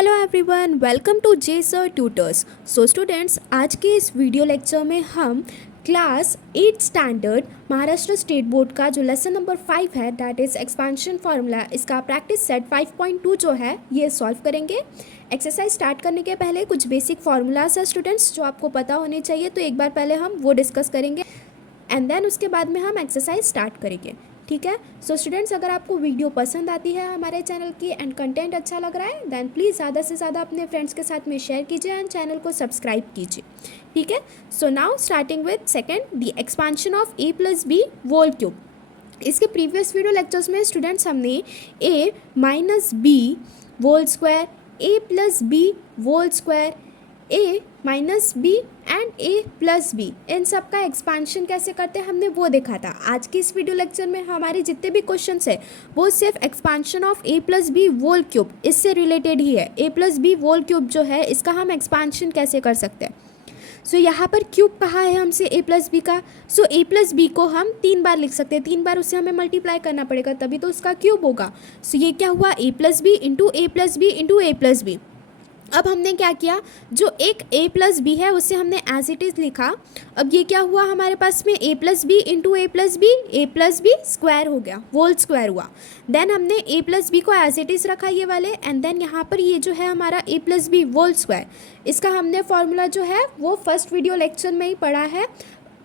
Hello everyone, welcome to J sir tutors. So students, आज के इस वीडियो लेक्चर में हम class 8 standard Maharashtra state board का जो लेसन नंबर 5 है, दैट इज़ एक्सपेंशन फार्मूला, इसका प्रैक्टिस सेट 5.2 जो है ये सॉल्व करेंगे। एक्सरसाइज स्टार्ट करने के पहले कुछ बेसिक फार्मूलाज है स्टूडेंट्स जो आपको पता होने चाहिए, तो एक बार पहले हम वो डिस्कस करेंगे एंड देन उसके बाद में हम एक्सरसाइज स्टार्ट करेंगे। ठीक है। सो स्टूडेंट्स, अगर आपको वीडियो पसंद आती है हमारे चैनल की एंड कंटेंट अच्छा लग रहा है, देन प्लीज़ ज़्यादा से ज़्यादा अपने फ्रेंड्स के साथ में शेयर कीजिए एंड चैनल को सब्सक्राइब कीजिए। ठीक है। So now starting with second, the expansion of a plus B whole cube. इसके प्रीवियस वीडियो लेक्चर्स में स्टूडेंट्स हमने a minus B whole square, a plus B whole square, a minus B and a plus B, इन सब का expansion कैसे करते हैं हमने वो देखा था। आज के इस वीडियो लेक्चर में हमारे जितने भी क्वेश्चंस है वो सिर्फ expansion of a plus B whole cube इससे रिलेटेड ही है। a plus B whole cube जो है इसका हम एक्सपांशन कैसे कर सकते हैं। सो यहाँ पर क्यूब कहा है हमसे a प्लस बी का। सो a प्लस बी को हम 3 बार लिख सकते हैं, 3 बार उससे हमें मल्टीप्लाई करना पड़ेगा तभी तो उसका क्यूब होगा। सो ये क्या हुआ, a plus B into A plus B into A plus B. अब हमने क्या किया, जो एक a प्लस बी है उससे हमने एज इट इज़ लिखा। अब ये क्या हुआ हमारे पास में, a plus B into A plus B square हो गया, होल स्क्वायर हुआ। देन हमने a प्लस बी को एज इट इज़ रखा ये वाले, एंड देन यहाँ पर ये जो है हमारा a plus B whole square, इसका हमने फॉर्मूला जो है वो फर्स्ट वीडियो लेक्चर में ही पढ़ा है।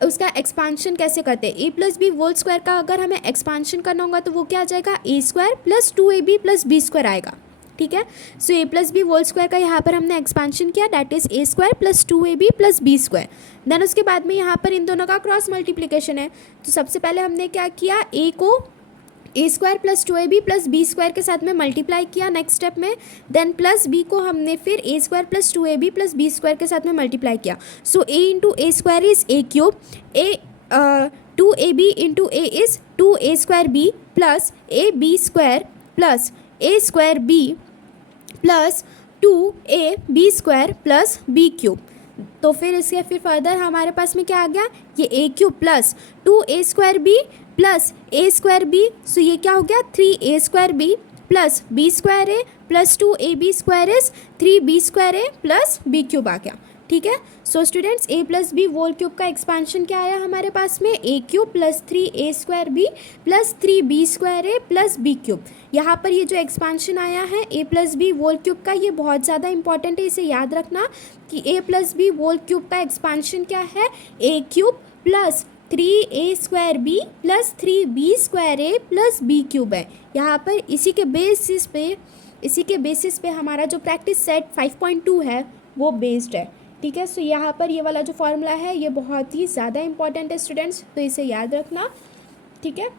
उसका एक्सपांशन कैसे करते हैं, a plus B whole square का अगर हमें एक्सपांशन करना होगा तो वो क्या आ जाएगा, a square plus 2ab plus B square आएगा। ठीक है। So a plus B whole square का यहाँ पर हमने एक्सपांशन किया, that is a square plus 2ab plus B square. Then उसके बाद में यहाँ पर इन दोनों का क्रॉस मल्टीप्लिकेशन है, तो सबसे पहले हमने क्या किया, a को a square plus 2ab plus B square के साथ में मल्टीप्लाई किया नेक्स्ट स्टेप में। देन प्लस b को हमने फिर a square plus 2ab plus B square के साथ में मल्टीप्लाई किया। So a into A square is a cube, a 2ab into a is 2a square b plus a b square plus a square b plus 2ab square plus b cube. तो फिर इसके further हमारे पास में क्या आ गया, ये a cube plus 2a square b plus a square b। So ये क्या हो गया, 3a square b plus b square a plus 2ab square is 3b square a plus b cube आ गया। ठीक है। So students, a plus B whole cube का expansion क्या आया हमारे पास में, a cube plus 3a square b plus 3b square a plus b cube. यहाँ पर ये जो एक्सपांशन आया है a plus B whole cube का, ये बहुत ज़्यादा इंपॉर्टेंट है, इसे याद रखना कि a plus B whole cube का एक्सपांशन क्या है, a cube plus 3a square b plus 3b square a plus b cube है। यहाँ पर इसी के बेसिस पे हमारा जो प्रैक्टिस सेट 5.2 है वो बेस्ड है। ठीक है। सो यहाँ पर ये वाला जो फॉर्मूला है ये बहुत ही ज़्यादा इंपॉर्टेंट है स्टूडेंट्स, तो इसे याद रखना। ठीक है।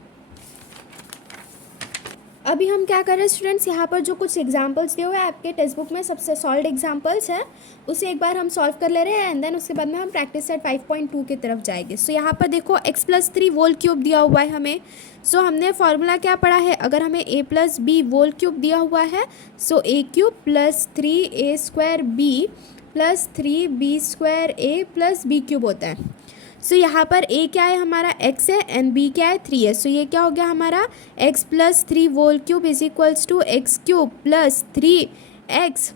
अभी हम क्या कर रहे हैं स्टूडेंट्स, यहाँ पर जो कुछ एग्जांपल्स दिए हुए हैं आपके टेक्स्ट बुक में, सबसे सॉल्व एग्जांपल्स हैं, उसे एक बार हम सॉल्व कर ले रहे हैं एंड देन उसके बाद में हम प्रैक्टिस सेट 5.2 की तरफ जाएंगे। सो यहाँ पर देखो x प्लस 3 होल क्यूब दिया हुआ है हमें। सो हमने फार्मूला क्या पढ़ा है, अगर हमें a plus B whole cube दिया हुआ है, so a cube plus 3a square b plus 3b square a plus b cube होता है। सो यहाँ पर a क्या है हमारा, x है, एंड b क्या है, 3 है। सो ये क्या हो गया हमारा, x plus 3 whole cube is equals to X cube plus 3x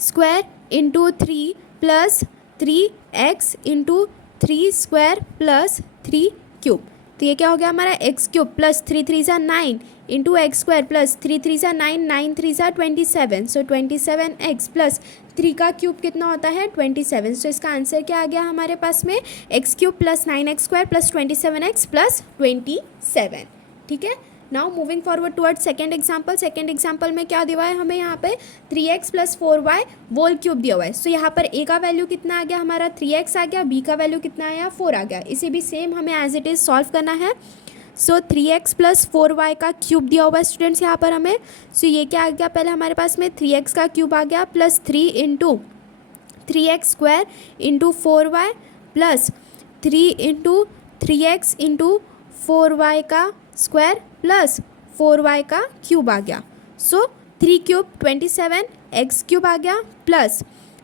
square into 3 plus 3x into 3 square plus 3 cube. तो ये क्या हो गया हमारा, एक्स क्यूब प्लस 3 3 ज़ा 9 इंटू एक्स स्क्वायर प्लस 3 3 ज़ा 9 9 3 ज़ा 27। सो 27x प्लस 3 का क्यूब कितना होता है, 27। सो इसका आंसर क्या आ गया हमारे पास में, X cube plus 9x square plus 27x plus 27। ठीक है। Now moving forward towards second example. Second example में क्या दिया हुआ है हमें, यहाँ पे 3x plus 4y whole cube दिया हुआ है। सो यहाँ पर a का वैल्यू कितना आ गया हमारा, 3x आ गया, b का वैल्यू कितना आया, 4 आ गया। इसे भी सेम हमें एज इट इज़ सॉल्व करना है। सो 3x प्लस 4y का क्यूब दिया हुआ है स्टूडेंट्स यहाँ पर हमें। सो ये क्या आ गया, पहले हमारे पास में 3x का क्यूब आ गया plus 3 into 3x square into 4y plus 3 into 3x into 4y का स्क्वायर प्लस 4y का क्यूब आ गया। सो 3 क्यूब 27, x क्यूब आ गया प्लस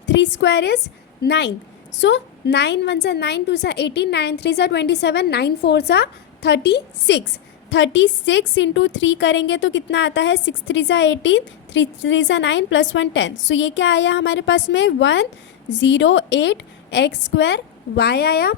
3 स्क्वायर इज 9। सो 9 1 ज़ा 9 2 ज़ा 18 9 3 ज़ा 27 9 4 ज़ा 36। 36 इंटू 3 करेंगे तो कितना आता है, 6 3 ज़ा 18 3 3 ज़ा 9 प्लस 1 10। सो ये क्या आया हमारे पास में 108 एक्स स्क्वायर वाई आया,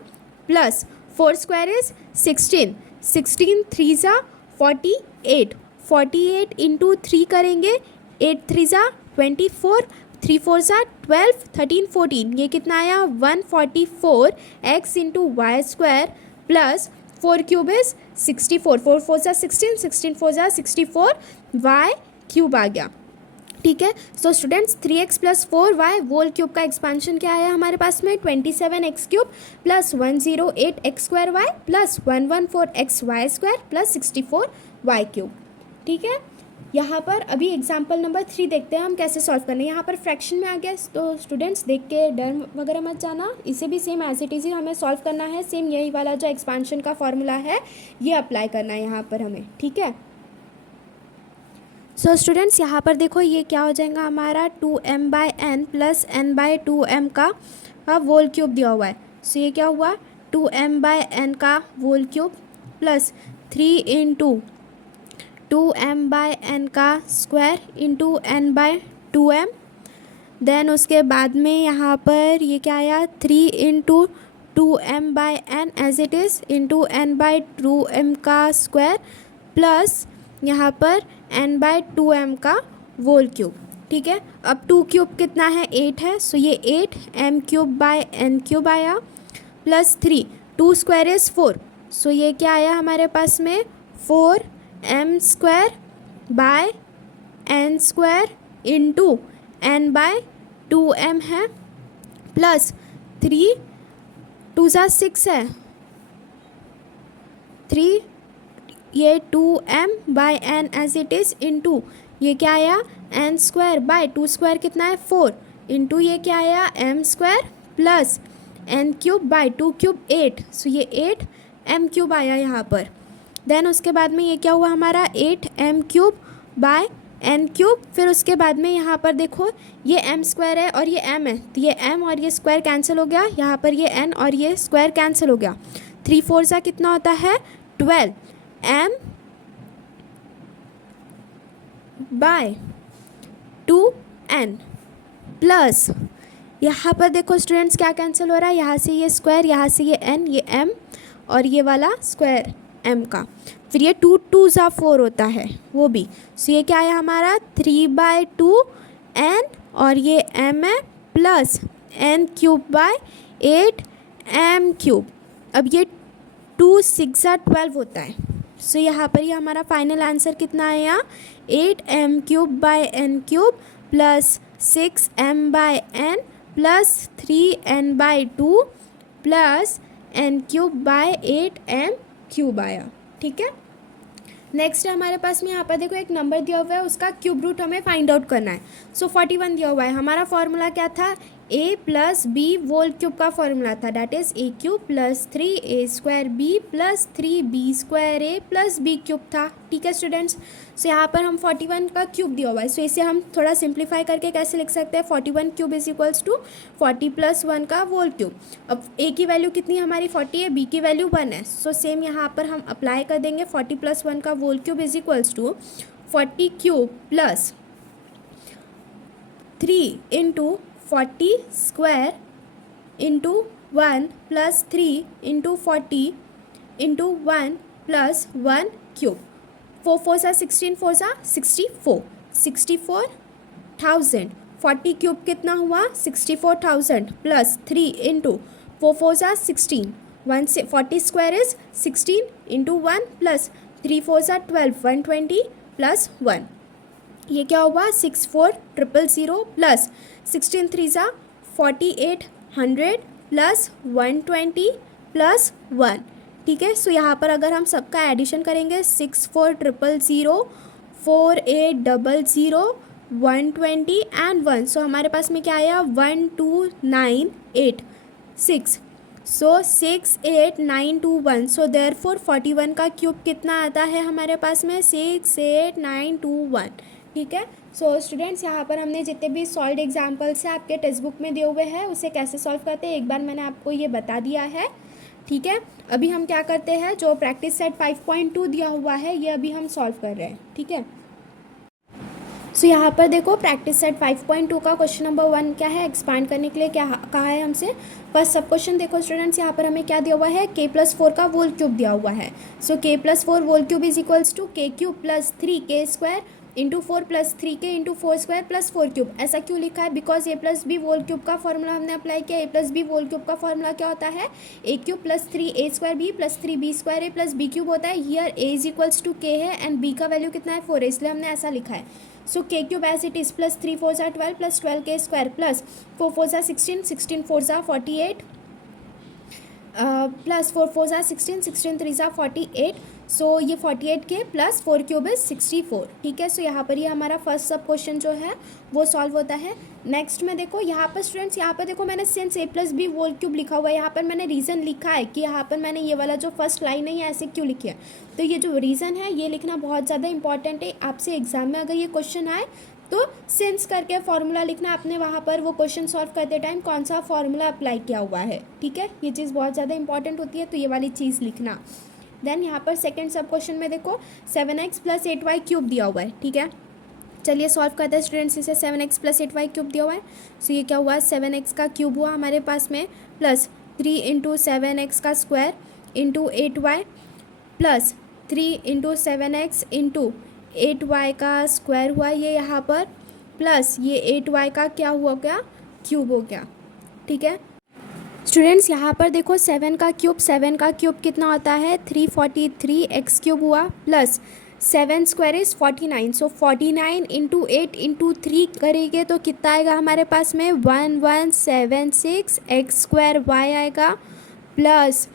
प्लस 4 स्क्वायर इज 16, 16 3 ज़ा 48, 48 इंटू 3 करेंगे, 8 3 ज़ा 24, 3 4 ज़ा 12, 13 14, ये कितना आया 144 X into Y square plus 4 cube is 64, 4 4 ज़ा 16, 16 4 ज़ा 64 वाई क्यूब आ गया। ठीक है, so students 3x plus 4y whole cube का एक्सपांशन क्या आया हमारे पास में 27x cube plus 108 X square Y plus 114 X Y square plus 64 Y cube. ठीक है, यहाँ पर अभी एग्जाम्पल नंबर 3 देखते हैं हम कैसे सॉल्व करना है। यहाँ पर फ्रैक्शन में आ गया, तो स्टूडेंट्स देख के डर वगैरह मत जाना, इसे भी सेम एज इट इज़ हमें सॉल्व करना है। सेम यही वाला जो एक्सपांशन का फॉर्मूला है ये अप्लाई करना है यहाँ पर हमें। ठीक है, सो स्टूडेंट्स यहाँ पर देखो ये क्या हो जाएगा हमारा 2m/n प्लस n/2m का होल क्यूब दिया हुआ है। सो ये क्या हुआ 2m/n का whole cube plus 3 into 2m/n का स्क्वायर इंटू n/2m। देन उसके बाद में यहाँ पर ये क्या आया 3 into 2m/n as it is into n/2m का स्क्वायर प्लस यहाँ पर n/2m का होल क्यूब। ठीक है, अब 2 क्यूब कितना है 8 है, सो ये 8 m³ n³ आया प्लस 3, 2 स्क्वायर इज़ 4, सो ये क्या आया हमारे पास में 4m² bye n² into n/2m है प्लस 3 2 ज़ा 6 है, 3 ये 2m/n as it is into ये क्या आया n² बाय 2 स्क्वायर कितना है 4 इंटू ये क्या आया m² plus n³ bye 2 cube 8, सो ये 8m³ आया यहाँ पर। देन उसके बाद में ये क्या हुआ हमारा 8m³ बाय n³, फिर उसके बाद में यहाँ पर देखो ये m² है और ये m है, तो ये m और ये स्क्वायर कैंसिल हो गया, यहाँ पर ये n और ये स्क्वायर कैंसिल हो गया, 3 4 सा कितना होता है 12 m बाय 2n प्लस यहाँ पर देखो स्टूडेंट्स क्या कैंसिल हो रहा है, यहाँ से ये स्क्वायर, यहाँ से ये n, ये m और ये वाला स्क्वायर m का, फिर ये 2 2 ज़ा 4 होता है वो भी। सो ये क्या है हमारा 3/2n और ये m है प्लस n³ बाय 8m³। अब ये 2 6 ज़ा 12 होता है, सो यहाँ पर ये हमारा फाइनल आंसर कितना आया 8m³ by n³ plus 6m/n plus 3n/2 plus n³ by 8m³ आया। ठीक है, नेक्स्ट है हमारे पास में यहाँ पर देखो एक नंबर दिया हुआ है, उसका क्यूब रूट हमें फाइंड आउट करना है। सो 41 दिया हुआ है, हमारा फॉर्मूला क्या था a plus B whole cube का फॉर्मूला था, that is a³ plus 3a² b plus 3b² a plus b³ था। ठीक है स्टूडेंट्स, सो यहाँ पर हम 41 का क्यूब दिया हुआ है, सो इसे हम थोड़ा सिंप्लीफाई करके कैसे लिख सकते हैं 41 cube is equals to 40 plus 1 का होल क्यूब। अब a की वैल्यू कितनी हमारी 40 है, b की वैल्यू 1 है, सो सेम यहाँ पर हम अप्लाई कर देंगे 40 प्लस 1 का whole cube is equals to 40 cube plus 3 into 40 square into 1 plus 3 into 40 into 1 plus 1 cube, 4 4 सा 16, 4 सा 64, 64,000, 40 क्यूब कितना हुआ 64,000 प्लस 3 इंटू 4 4 सा 16, 1 से 40 स्क्वायर इज 16 इंटू 1 प्लस 3 4 सा 12, 120 प्लस 1, ये क्या हुआ 64,000 प्लस 16 3 ज़ा 4800 प्लस 120 प्लस 1। ठीक है, सो यहाँ पर अगर हम सबका एडिशन करेंगे 64,000 4800 120 एंड 1, सो हमारे पास में क्या आया 12986, सो 68921, सो देयरफॉर 41 का क्यूब कितना आता है हमारे पास में 68921। ठीक है, सो स्टूडेंट्स यहाँ पर हमने जितने भी सॉल्व एग्जाम्पल्स हैं आपके टेक्स्ट बुक में दिए हुए हैं उसे कैसे सॉल्व करते हैं एक बार मैंने आपको ये बता दिया है। ठीक है, अभी हम क्या करते हैं जो प्रैक्टिस सेट 5.2 दिया हुआ है ये अभी हम सॉल्व कर रहे हैं। ठीक है, सो यहाँ पर देखो प्रैक्टिस सेट 5.2 का क्वेश्चन नंबर 1 क्या है, एक्सपांड करने के लिए क्या कहा है हमसे। फर्स्ट सब क्वेश्चन देखो स्टूडेंट्स, यहाँ पर हमें क्या दिया हुआ है, k+4 का होल क्यूब दिया हुआ है। So k+4 whole cube is equals to k³ + 3k² into 4 + 3k into 4² + 4³। ऐसा क्यों लिखा है, बिकॉज a+b होल क्यूब का फॉर्मूला हमने अप्लाई किया। a+b होल क्यूब का फॉर्मूला क्या होता है, a³ + 3a² + 3b² + b³ होता है। Here a is equals to k है एंड b का वैल्यू कितना है 4 है, इसलिए हमने ऐसा लिखा है। So k³ as it is + 3 4 = 12 + 12k² + 4 4 = 16 16 4 = 48 plus 4 4 ज़ा 16 16 3 ज़ा 48। सो ये 48 के प्लस 4³ इज 64। ठीक है, सो यहाँ पर ये हमारा फर्स्ट सब क्वेश्चन जो है वो सॉल्व होता है। नेक्स्ट में देखो यहाँ पर स्टूडेंट्स, यहाँ पर देखो मैंने सिंस a+b होल क्यूब लिखा हुआ है। यहाँ पर मैंने रीज़न लिखा है कि यहाँ पर मैंने ये वाला जो फर्स्ट लाइन है ये ऐसे क्यों लिखी है। तो ये जो रीज़न है ये लिखना बहुत ज़्यादा इंपॉर्टेंट है। आपसे एग्जाम में अगर ये क्वेश्चन आए तो सिंस करके फॉर्मूला लिखना, आपने वहाँ पर वो क्वेश्चन सॉल्व करते टाइम कौन सा फॉर्मूला अप्लाई किया हुआ है। ठीक है, ये चीज़ बहुत ज़्यादा इंपॉर्टेंट होती है, तो ये वाली चीज़ लिखना। देन यहाँ पर सेकंड सब क्वेश्चन में देखो 7x + 8y³ दिया हुआ है। ठीक है, चलिए सॉल्व करते हैं स्टूडेंट्स इसे। 7x + 8y³ दिया हुआ है। सो ये क्या हुआ, 7x का क्यूब हुआ हमारे पास में, प्लस 3 × 7x का square into 8y plus 3 × 7x into 8y का स्क्वायर हुआ ये यहाँ पर, प्लस ये 8y का क्या हुआ, क्या क्यूब हो गया। ठीक है स्टूडेंट्स, यहाँ पर देखो 7 का क्यूब कितना होता है 343x³ हुआ, प्लस 7² इज़ 49। सो 49 × 8 × 3 करेंगे तो कितना आएगा हमारे पास में 1176 x² y आएगा, प्लस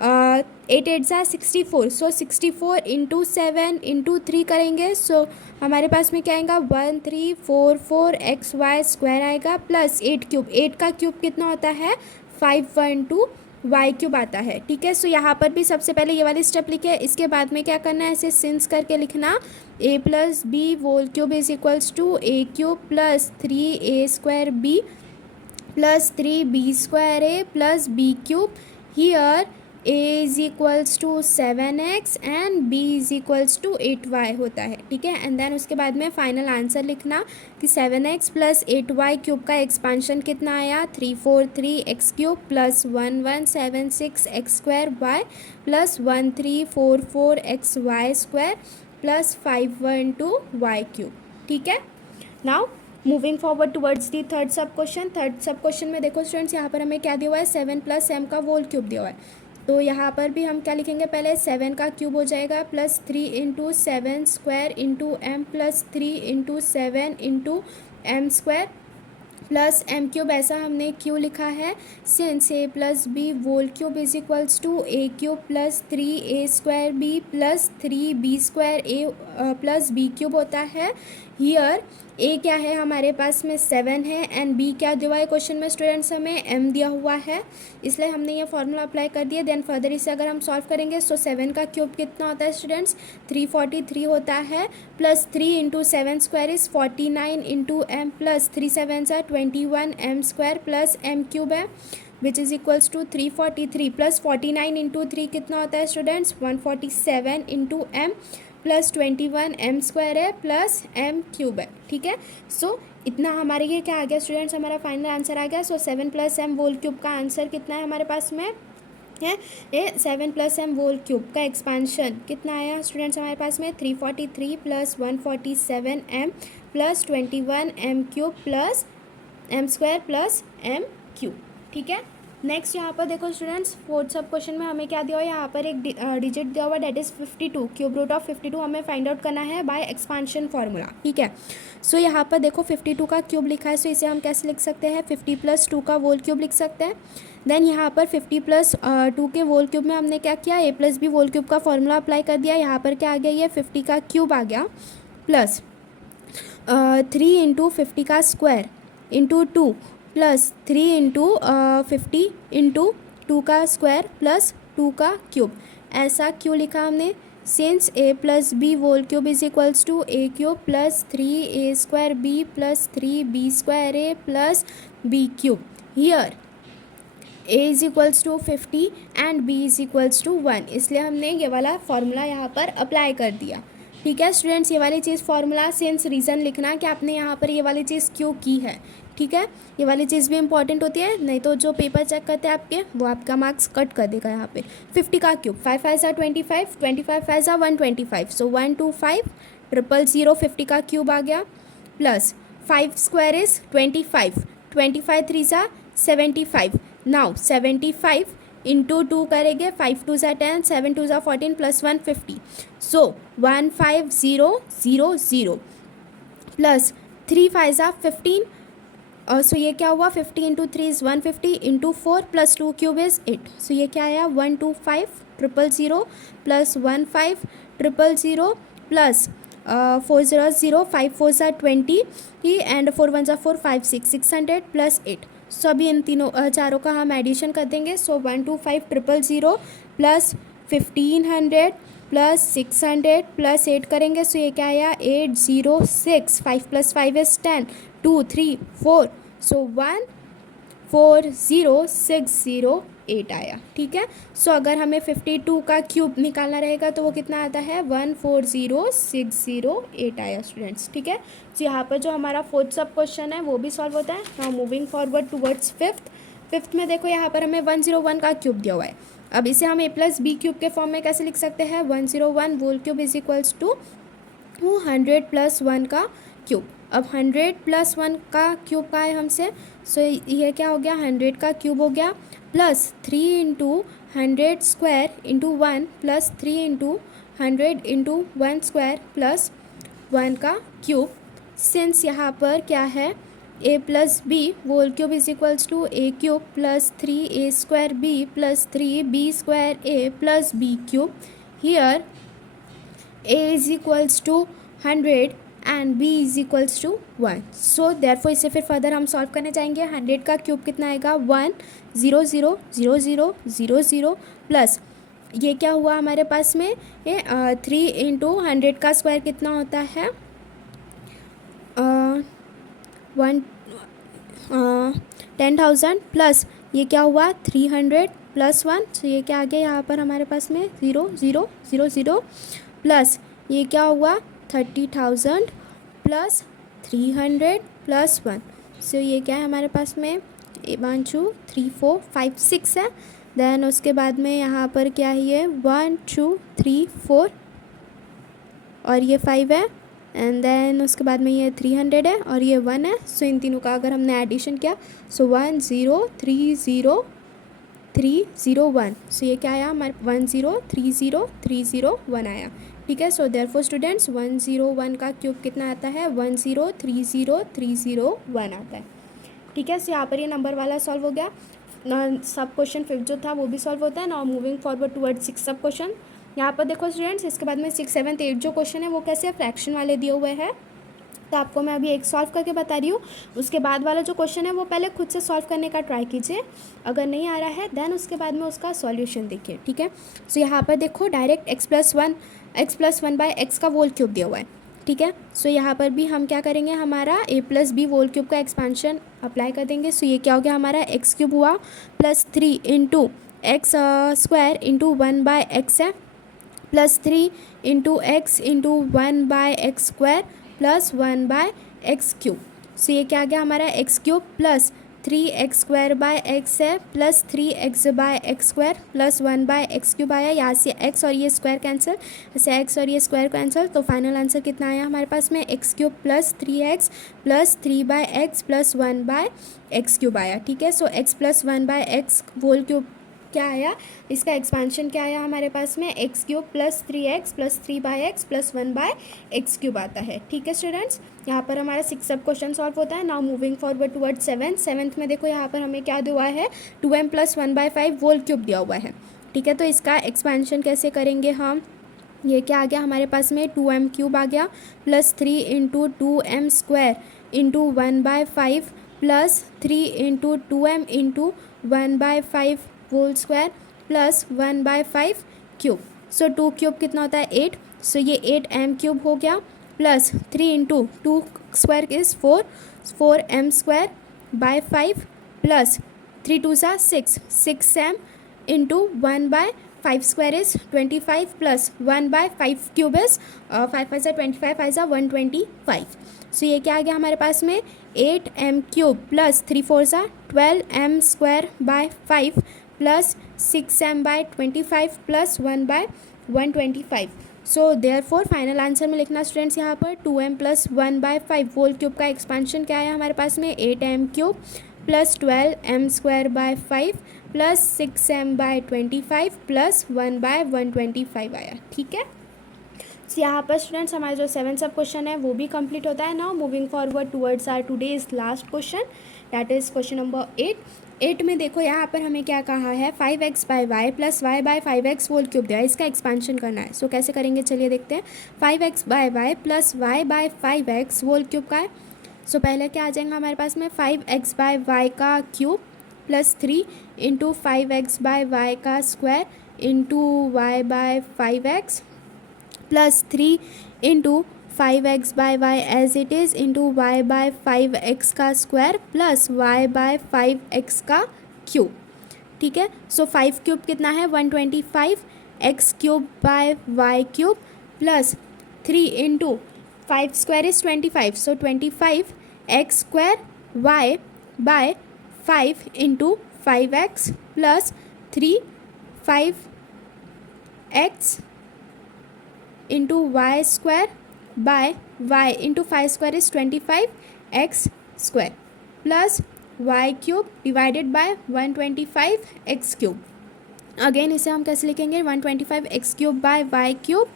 8 8 ज़ा 64। सो 64 × 7 × 3 करेंगे, सो हमारे पास में क्या आएगा 1344 xy² आएगा, प्लस 8³ का क्यूब कितना होता है 512 y³ आता है। ठीक है, सो यहाँ पर भी सबसे पहले ये वाली स्टेप लिखे, इसके बाद में क्या करना है, ऐसे सिंस करके लिखना a+b whole cube is equals to a³ + 3a² + 3b² + b³ here a is equals to 7x and b is equals to 8y होता है। ठीक है, एंड देन उसके बाद में फाइनल आंसर लिखना कि 7x + 8y³ का एक्सपांशन कितना आया 343x³ + 1176 x² y + 1344 xy² + 512 y³। ठीक है, now moving forward towards the third सब क्वेश्चन में देखो स्टूडेंट्स, यहाँ पर हमें क्या दिया हुआ है 7 + m का होल क्यूब दिया हुआ है। तो यहाँ पर भी हम क्या लिखेंगे, पहले 7 का क्यूब हो जाएगा, plus 3 × 7² into m plus 3 × 7 into m² plus m³ ऐसा हमने क्यों लिखा है, since a+b whole cube is equals to a³ + 3a² b + 3b² a plus b³ होता है। हियर a क्या है हमारे पास में 7 है एंड b क्या दिया हुआ है क्वेश्चन में स्टूडेंट्स, हमें m दिया हुआ है, इसलिए हमने ये फॉर्मूला अप्लाई कर दिया। देन फर्दर इसे अगर हम सॉल्व करेंगे तो 7 का क्यूब कितना होता है स्टूडेंट्स 343 होता है, plus 3 × 7² is 49 into m plus 3 7 ज़ा 21 m² प्लस m³ है which is equals to 343 plus 49 into 3 कितना होता है students 147 into m plus 21 m² है प्लस m³ है। ठीक है, सो इतना हमारे ये क्या आ गया स्टूडेंट्स, हमारा फाइनल आंसर आ गया। सो 7 + m होल क्यूब का आंसर कितना है हमारे पास में है, ये 7 + m होल क्यूब का एक्सपांशन कितना आया स्टूडेंट्स हमारे पास में 343 plus 147 m plus 21 m³ plus m² plus m³। ठीक है, नेक्स्ट यहाँ पर देखो स्टूडेंट्स फोर्थ सब क्वेश्चन में हमें क्या दिया हुआ है, यहाँ पर एक डिजिट दिया हुआ that is 52, cube root of 52 हमें फाइंड आउट करना है बाय एक्सपांशन फार्मूला। ठीक है, सो यहाँ पर देखो 52 का क्यूब लिखा है, सो इसे हम कैसे लिख सकते हैं 50 + 2 का होल क्यूब लिख सकते हैं। देन यहाँ पर 50 + 2 के होल क्यूब में हमने क्या किया a+b होल क्यूब का फॉर्मूला अप्लाई कर दिया। यहाँ पर क्या आ गया, ये 50 का क्यूब आ गया, प्लस 3 × 50 का स्क्वायर इंटू 2 प्लस 3 × 50 इंटू 2 का स्क्वायर प्लस 2 का क्यूब। ऐसा क्यों लिखा हमने, since a+b whole cube is equals to a³ plus 3a² b plus 3b² a plus b³ here a is equals to 50 and b is equals to 1, इसलिए हमने ये वाला फॉर्मूला यहाँ पर अप्लाई कर दिया। ठीक है स्टूडेंट्स, ये वाली चीज़ फार्मूला सेंस रीज़न लिखना कि आपने यहाँ पर ये वाली चीज़ क्यों की है। ठीक है, ये वाली चीज़ भी इंपॉर्टेंट होती है, नहीं तो जो पेपर चेक करते हैं आपके वो आपका मार्क्स कट कर देगा यहाँ पे। 50 का क्यूब, 5 5 25, 25 5 125, सो 125 000 50 का क्यूब आ गया, plus 5 square is 25, 25 3 75, now 75 into 2 करेंगे, 5 2 10, 7 2 14 प्लस 150, सो 15000 प्लस 3 5 15, सो ये क्या हुआ, 50 into 3 is 150 into 4 plus 2 cube is 8, सो ये क्या आया 125 000 प्लस 15 000 प्लस 4 0 0, 5 4 20 एंड 4 1 4 5 6 600 प्लस 8। सो अभी इन तीनों चारों का हम एडिशन कर देंगे, सो 125 000 प्लस 1500 प्लस 600 प्लस 8 करेंगे, सो ये क्या आया 806, 5 प्लस 5 इज 10, 2 3 4, सो 140608 आया। ठीक है, सो अगर हमें 52 का क्यूब निकालना रहेगा तो वो कितना आता है 140608 आया स्टूडेंट्स। ठीक है, तो यहाँ पर जो हमारा फोर्थ सब क्वेश्चन है वो भी सॉल्व होता है। Now moving forward towards fifth में देखो यहाँ पर हमें 101 का क्यूब दिया हुआ है। अब इसे हम a प्लस बी क्यूब के फॉर्म में कैसे लिख सकते हैं, 101 whole cube is equals to 100 plus 1 का क्यूब। अब 100 प्लस 1 का क्यूब का है हमसे, सो ये क्या हो गया 100 का क्यूब हो गया, plus 3 into 100 square into 1 plus 3 into 100 into 1 square plus 1 का क्यूब। सिंस यहाँ पर क्या है a plus B whole cube is equals to a cube plus 3a square b plus 3b square a plus b cube, here a is equals to 100 and b is equals to 1। So therefore इसे फिर further हम solve करने जाएंगे। 100 का cube कितना आएगा 1000000 plus ये क्या हुआ हमारे पास में ये 3 इंटू 100 का स्क्वायर कितना होता है 10,000 प्लस ये क्या हुआ 300 प्लस 1, तो ये क्या आ गया यहाँ पर हमारे पास में 0,000 प्लस ये क्या हुआ 30,000 प्लस 300 प्लस 1, सो ये क्या है हमारे पास में 1 2 3 4 5 6 है। देन उसके बाद में यहाँ पर क्या है ये 1 2 3 4 और ये 5 है, एंड देन उसके बाद में ये 300 है और ये 1 है। सो इन तीनों का अगर हमने एडिशन किया सो 1030301, सो ये क्या आया हमारे 1030301 आया। ठीक है, सो देयरफॉर स्टूडेंट्स 101 का क्यूब कितना आता है 1030301 आता है। ठीक है, सो यहाँ पर ये नंबर वाला सॉल्व हो गया। सब क्वेश्चन फिफ्थ जो था वो भी सॉल्व होता है। नाउ मूविंग फॉरवर्ड टुवर्ड 6 सब क्वेश्चन। यहाँ पर देखो स्टूडेंट्स, इसके बाद में 6 7 8 जो क्वेश्चन है वो कैसे फ्रैक्शन वाले दिए हुए हैं, तो आपको मैं अभी एक सॉल्व करके बता रही हूँ। उसके बाद वाला जो क्वेश्चन है वो पहले खुद से सॉल्व करने का ट्राई कीजिए, अगर नहीं आ रहा है देन उसके बाद में उसका सॉल्यूशन देखिए। ठीक है, सो यहाँ पर देखो direct x plus 1 by X का होल क्यूब दिया हुआ है। ठीक है, सो यहाँ पर भी हम क्या करेंगे हमारा a plus B whole cube का एक्सपेंशन अप्लाई कर देंगे। सो ये क्या हो गया हमारा एक्स क्यूब हुआ plus 3 into X square into 1 by X है, plus 3 into X into 1 by X square plus 1 by X cube. So ये क्या आ गया हमारा X cube plus 3x square by X है plus 3x by X square plus 1 by X cube आया। यहाँ से x और ये स्क्वायर कैंसिल, ऐसे x और ये स्क्वायर कैंसिल, तो फाइनल आंसर कितना आया हमारे पास में X cube plus 3x plus 3 by X plus 1 by X cube आया। ठीक है, so x plus 1 by X whole cube क्या आया, इसका एक्सपेंशन क्या आया हमारे पास में X cube plus 3x plus 3 by X plus 1 by X cube आता है। ठीक है स्टूडेंट्स, यहाँ पर हमारा 6 सब क्वेश्चन सॉल्व होता है। Now moving forward toward 7th में देखो यहाँ पर हमें क्या दिया हुआ है 2m plus 1 by 5 whole cube दिया हुआ है। ठीक है, तो इसका एक्सपेंशन कैसे करेंगे हम, ये क्या आ गया हमारे पास में 2m क्यूब आ गया plus 3 into 2m square into 1 by 5 plus 3 into 2m into 1 by 5 whole square plus 1 by 5 cube. So 2 cube कितना होता है 8, सो ये 8m क्यूब हो गया plus 3 into 2 square is 4m स्क्वायर by 5 plus 3 2 6 6m into 1 by 5 square is 25 plus 1 by 5 cube is 5 5 25 5 125. So ये क्या आ गया हमारे पास में 8m cube plus 3 4 12m square by 5 plus 6m by 25 plus 1 by 125. So therefore final answer में लिखना स्टूडेंट्स यहाँ पर 2m plus 1 by 5 whole cube का एक्सपेंशन क्या है हमारे पास में 8m cube plus 12m square by 5 plus 6m by 25 plus 1 by 125 आया. ठीक है. So, यहाँ पर स्टूडेंट्स हमारा जो 7 सब क्वेश्चन है वो भी कंप्लीट होता है. Now moving forward towards our today's last question that is question number 8 में देखो यहाँ पर हमें क्या कहा है 5x by Y plus Y by 5x whole cube दिया है. इसका एक्सपेंशन करना है. सो कैसे करेंगे चलिए देखते हैं. 5x by Y plus Y by 5x whole cube का है. सो पहले क्या आ जाएगा हमारे पास में 5x बाय वाई का cube plus 3 into 5x by Y का square into Y by 5x plus 3 into 5x by Y as it is into Y by 5x का square plus Y by 5x का cube. ठीक है. सो 5 cube कितना है 125 x cube by Y cube plus 3 into 5 square is 25. So 25 x square y by 5 into 5x plus 3 5x into Y square by Y into 5 square is 25x square plus Y cube divided by 125x cube. Again इसे हम कैसे लिखेंगे 125x cube by Y cube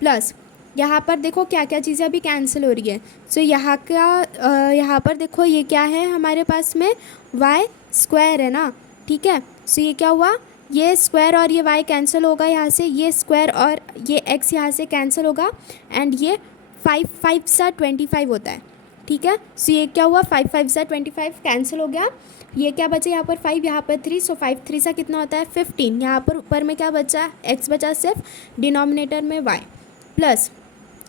plus यहाँ पर देखो क्या क्या चीज़ें अभी कैंसिल हो रही है. सो यहाँ पर देखो ये क्या है हमारे पास में वाई स्क्वायर है ना. ठीक है. सो ये क्या हुआ ये स्क्वायर और ये y कैंसिल होगा यहाँ से. ये स्क्वायर और ये x यहाँ से कैंसिल होगा एंड ये 5 5 सा 25 होता है. ठीक है. सो ये क्या हुआ 5 5 सा 25 कैंसिल हो गया. ये क्या बचा यहाँ पर 5 यहाँ पर 3. सो 5 3 सा कितना होता है 15. यहाँ पर ऊपर में क्या बचा x बचा सिर्फ डिनोमिनेटर में y प्लस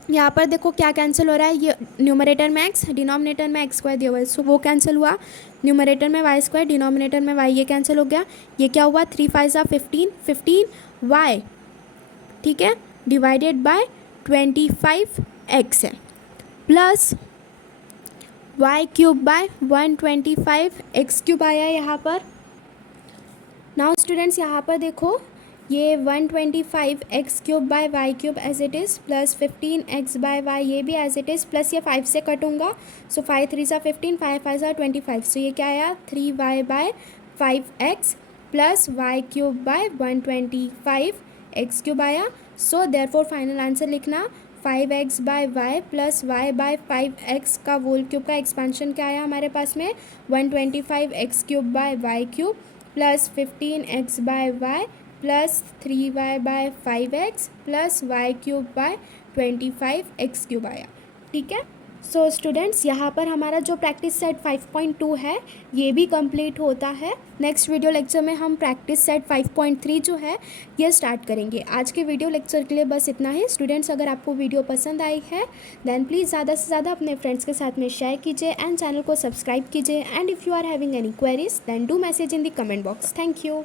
यहाँ पर देखो क्या कैंसिल हो रहा है ये न्यूमरेटर में x डिनोमिनेटर में x स्क्वायर दिया हुआ है. सो वो कैंसिल हुआ. न्यूमरेटर में y स्क्वायर डिनोमिनेटर में y ये कैंसिल हो गया. ये क्या हुआ 3 5 सा 15 15 y. ठीक है. डिवाइडेड बाय 25x है plus y cube by 125x cube आया यहाँ पर. नाउ स्टूडेंट्स यहाँ पर देखो ये 125x cube by Y cube as it is plus 15x by Y ये भी एज इट इज़ प्लस ये 5 से कट होगा. सो 5 3 सा 15 5 5 सा 25. सो ये क्या आया 3y by 5x plus Y cube by 125x cube आया. सो देयरफॉर फाइनल आंसर लिखना 5x by Y plus Y by 5x का होल क्यूब का एक्सपेंशन क्या आया हमारे पास में 125x cube by Y cube plus 15x by Y plus 3y by 5x plus Y cube by 25x cube आया. ठीक है. सो स्टूडेंट्स यहाँ पर हमारा जो प्रैक्टिस सेट 5.2 है ये भी कंप्लीट होता है. नेक्स्ट वीडियो लेक्चर में हम प्रैक्टिस सेट 5.3 जो है ये स्टार्ट करेंगे. आज के वीडियो लेक्चर के लिए बस इतना ही. स्टूडेंट्स अगर आपको वीडियो पसंद आई है देन प्लीज़ ज़्यादा से ज़्यादा अपने फ्रेंड्स के साथ में शेयर कीजिए एंड चैनल को सब्सक्राइब कीजिए. And if you are having any queries then do message in the comment box. Thank you.